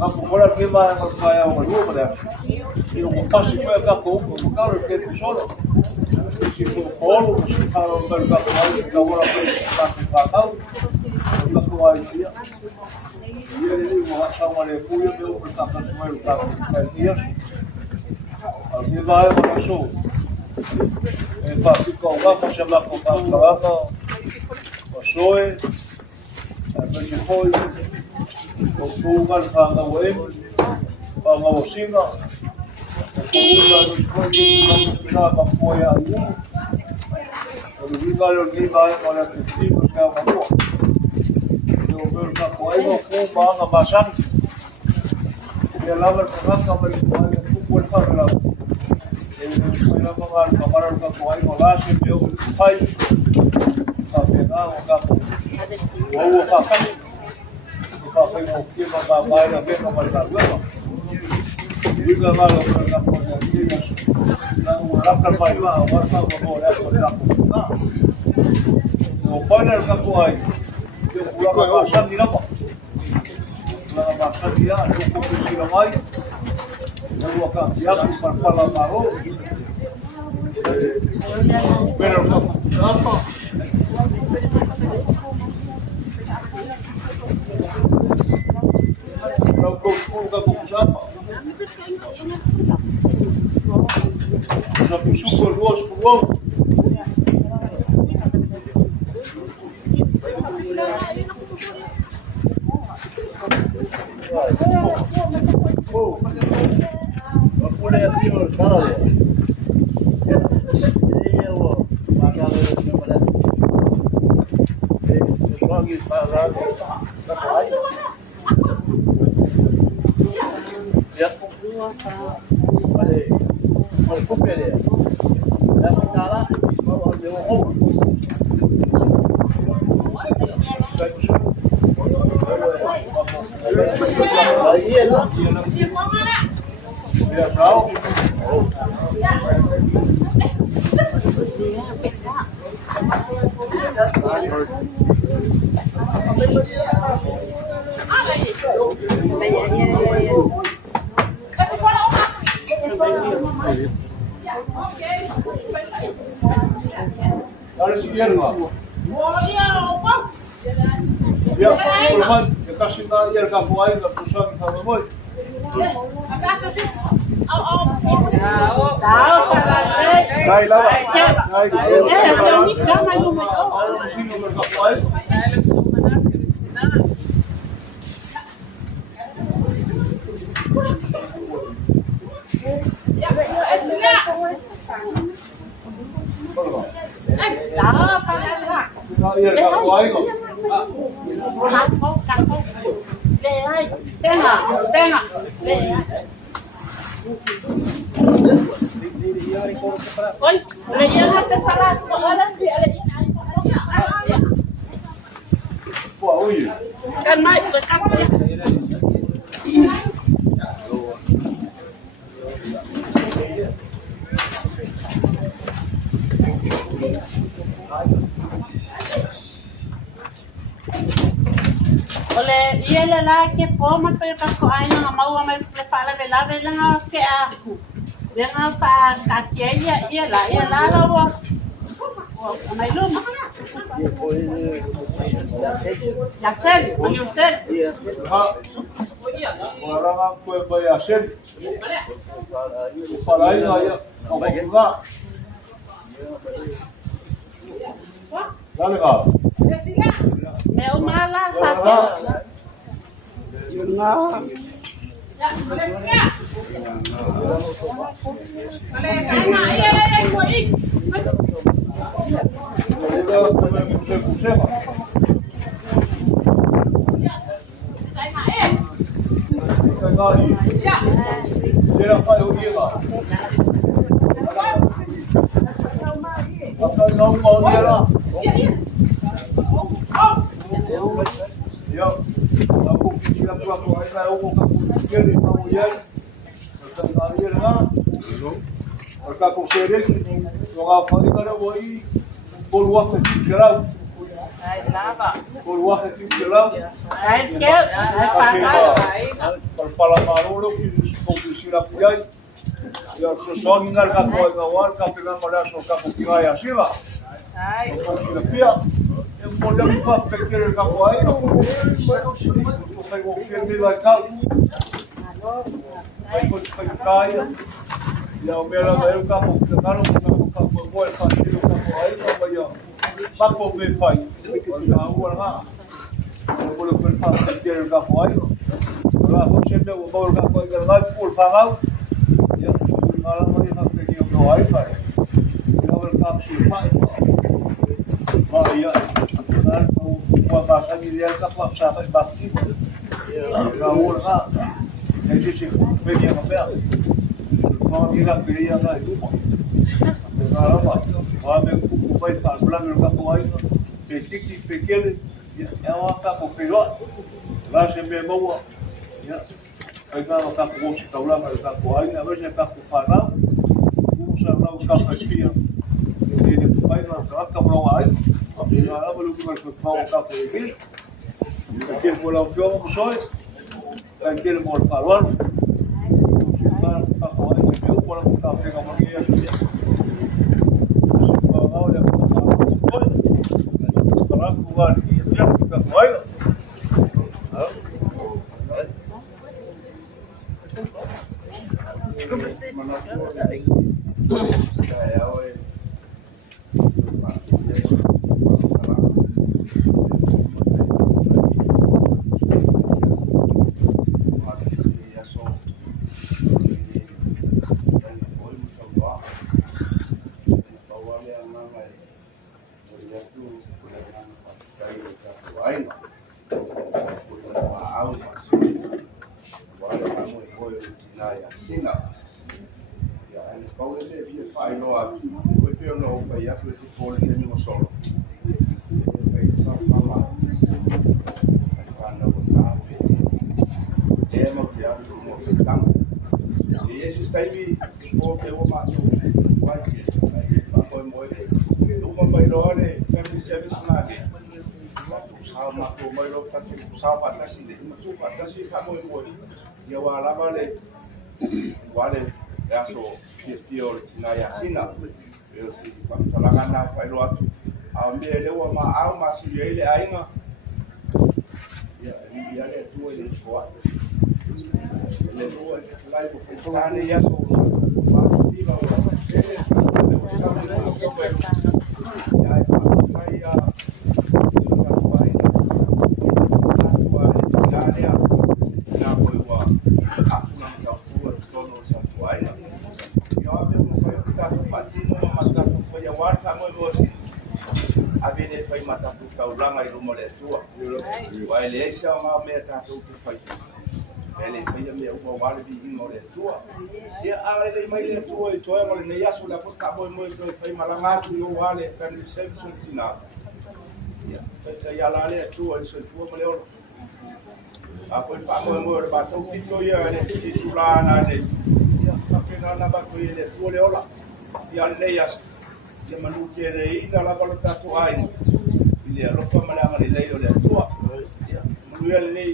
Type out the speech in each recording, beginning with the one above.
Agora quem vai uma luva, né? E o passo foi acabou, o cara que ele solo. Se for polo, se fala no mercado mais, que agora foi passado, o tatuagem dia. E ele vai achar uma lepuia, deu para estar fazendo o carro de dias. Aqui vai uma show. Para ficar o mapa, chamar com o carro, passou, a gente foi. O lugar para o web, para a oficina, o lugar para apoiar ali. O lugar para que o que é uma boa. Eu vou para o web, vou para a baixada. E lá vai para a câmera de o para lá. Ele foi lá para o web, lá se deu o pai. Para pegar o carro. Ou para cá. Foi um filme da Maia, vem com mais água. Liga lá na portaria, lá para bailar, agora está o morar para cá. O pai era capoeira. Eu fui a baixar de lá. Lá na baixar de lá, eu fui para mais. Eu vou cambiar para lá na rua. Pero no. Não confunda com o Japa. Já puxou por duas por um. Vou pôr aqui o cara. Eu vou pagar o meu boleto. Eu só aqui para lá. Já comprou a sala. Olha aí. Olha o Pereira. Vai botar lá. Vai fazer um roubo. Vai puxar. Aí é lá. Viajal. Olha esse dinheiro lá. Eu casi na yer kapoai na pusan ka moy. Dai lava. Dai. Ole iele la ke poma pe ka ko ai na mau mai pe para vela vela ke a venga pa ka ke ia la wa mai lo ya sel mai o sel Orang kue bayar sen. Para ini aja. Apa juga? Lalu kau? me o mala sa Yo, aku kira aku saya umum kamu jadi kamu ya. Tentang dia lah. ka ko sere no ga fa ka na woi por wa fa ti geral por wa fa ti geral por pala marolo que com piscina pujai e o so ngar ka ko ga war ka pega mala so ka ko vai asiva com pia eu podemos fazer aquele capoeira não sei o que ele vai cá vai por caia e ao meu lado eu capo claro capo boa fácil capoeira vai eu papo bem faz na rua lá eu vou fazer aquele capoeira lá vou sempre o bom capoeira lá por falar e eu lá não ia fazer aquele capoeira vai eu vou fazer vai uma baixa de ideia que a placa vai bater na rua lá a gente veria na perna não ia querer andar de uma vai ver o vai fazer lá no capoeira pequeno é uma capo filhote lá se me boa aí dá uma capo gosto de lá no capoeira a vez é capo farol vamos lá o capo fia ele faz na capo não aí eu vou levar para o capo aqui aquele por lá o fio vamos só aquele por farol para capo aí eu por lá o capo pega uma guia assim olha para lugar e já fica vai esse time o que o mato vai que foi muito uma melhor family service na que usava mato melhor tanto usava assim de uma tufa assim foi muito e eu lá vale eso que pior tinha assina eu sei para trabalhar na faz outro a me leu uma alma se ele ainda e ele tu ele foi levou lá e foi lá e isso ativa ele sabe que você vai e aí vai avene fai matatu taulanga I rumo le tua wa ele ese ma me tatu te fai ele fai me o wale bi ino le tua e ale le mai le tua e toi ngole ne yasu la puta boy mo to fai malanga tu yo wale family service tina ya te ya la le tua e so tua mo le o a poi fa mo ba to pito ya le si sulana le ya fa che na ba ko le tua le ola ya le yasu le manuti le ina la volta tu ai ile lo fa mala le lei le tua ya mu ya le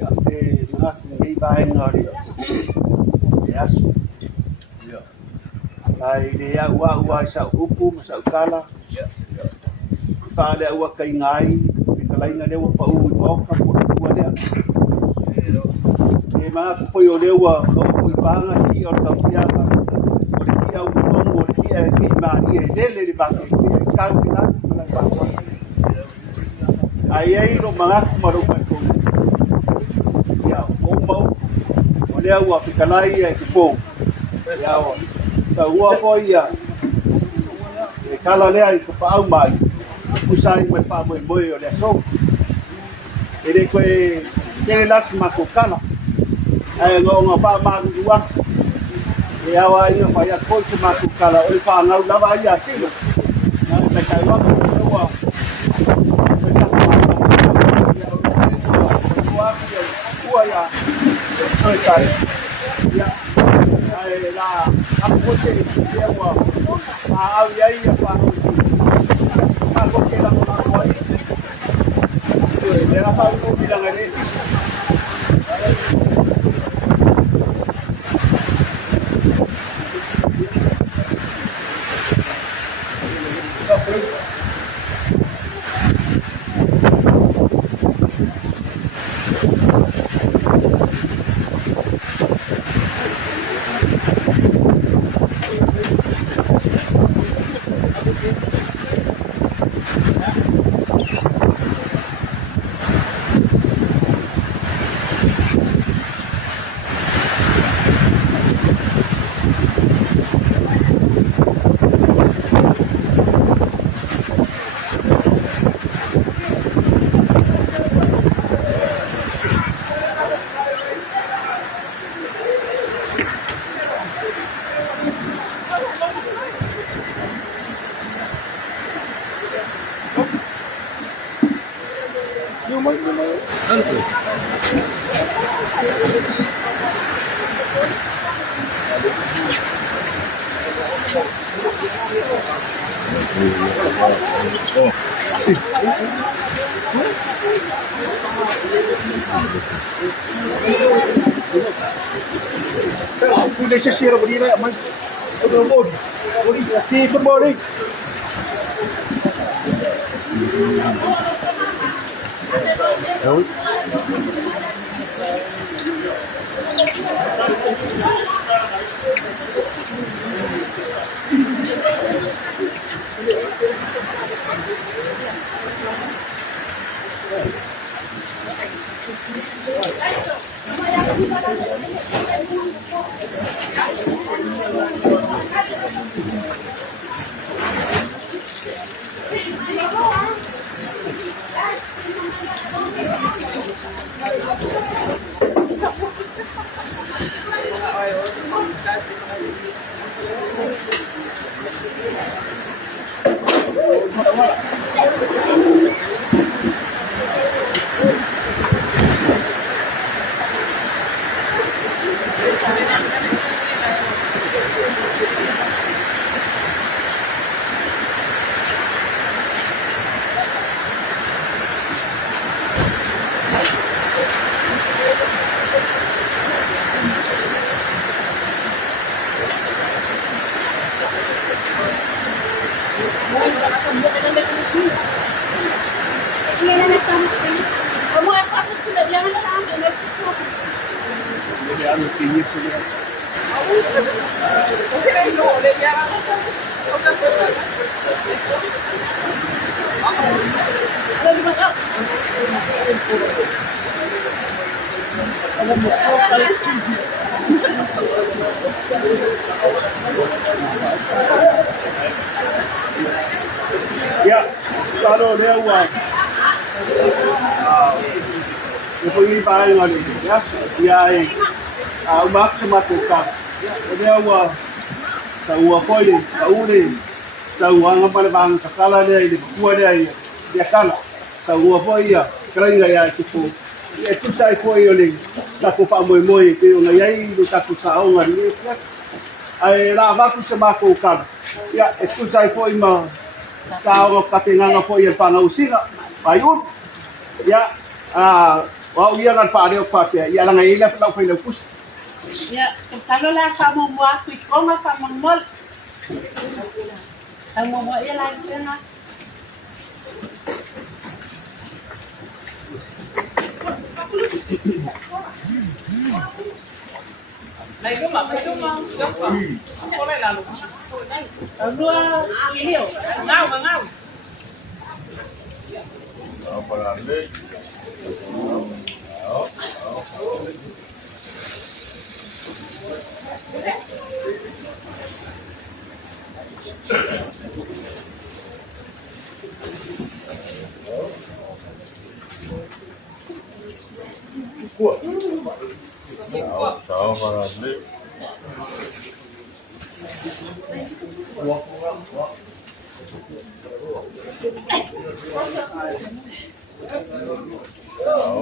ya te na ngai bai ngari yes ya ai le ya wa sa upu sa kala ya fa le wa kai ngai kalai na le wa pa u no ka ko le ma foi o leu a o panga ki o ka pia o ki au o ki e ki ma I le ba ki ka ki na la ba ai no manga ma ro ka ko ya o mo o leu a fikalai e ki po ya o ta ua foi ya e kala le ai ka pa au mai usai me pa mo o le so ele ko e las ma ko kala ai ngo pa ma dua e awa ia fa ia ko se ma ku kala o fa ngau lava ia sino na me kai wa ko wa ya tôi sai ya ai là áp phút thì dia wa au ya ya pa aku kira orang kuat dia tahu aku bilang ini Deixa cheiro bonito, mas eu não vou. Bonito, aqui, por favor. Ya, kalau dia uang, pwede pa rin ano ya, ya umak sumatuka. Dia uang, sa uang pwede, sa uli, sa uang ang palibang kasala dia ini, kuha dia kala, sa uang pwede kaya nga ya tipo. Ito sa iko yung taku pa moy pero ngayay do taku sa aungan ni ay lava ko sa makukan. Ya, ito sa iko ima tao katinga po yan pangausina. Ayun. Ya, wow iya kan pa dio pa ya lang ay ila pa ko ilapus. Ya, kalau lah kamu buat quick koma kamu mol. Kamu buat ya lagi na. Này cứ mặc cái đúng không? Giống không? Có này là lục. Ở dua kilo. Ngao mà ngao. Apa lagi? Kuat. Tahu apa lagi? Tahu.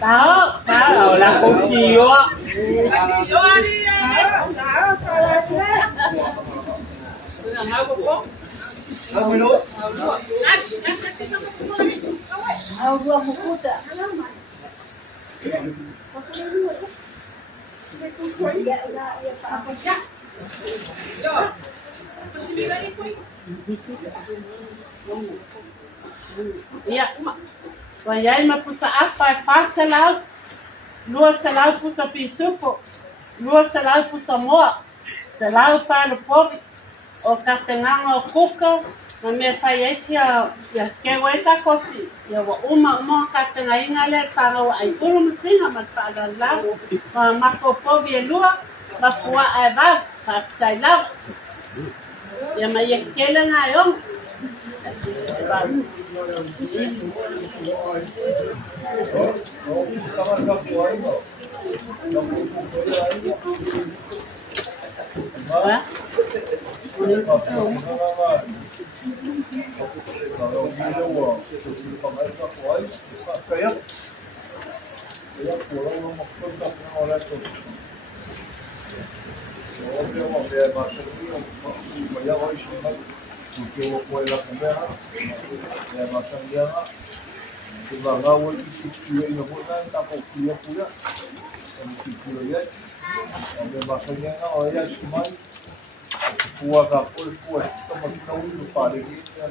Tao là con xíu á. Iya, Wayai mapusa apa pasa lá, lua salau pusa pisupo, lua salau pusa moa, salau para o povo, o katenanga o kuka, na me fai ya que weta kosi, ya wa uma katenga ingale para o ai ulu masinga mas para lá, ma mako povo e lua, ma pua ai va, pa tai lá, ya ma yekele na yo. Porque eu vou lá com ela, é bastante ela, que vai lá hoje que eu não vou dar, tá com filha pura, que filha é bastante ela, olha acho que mais, o agapô, estamos aqui na última parede, é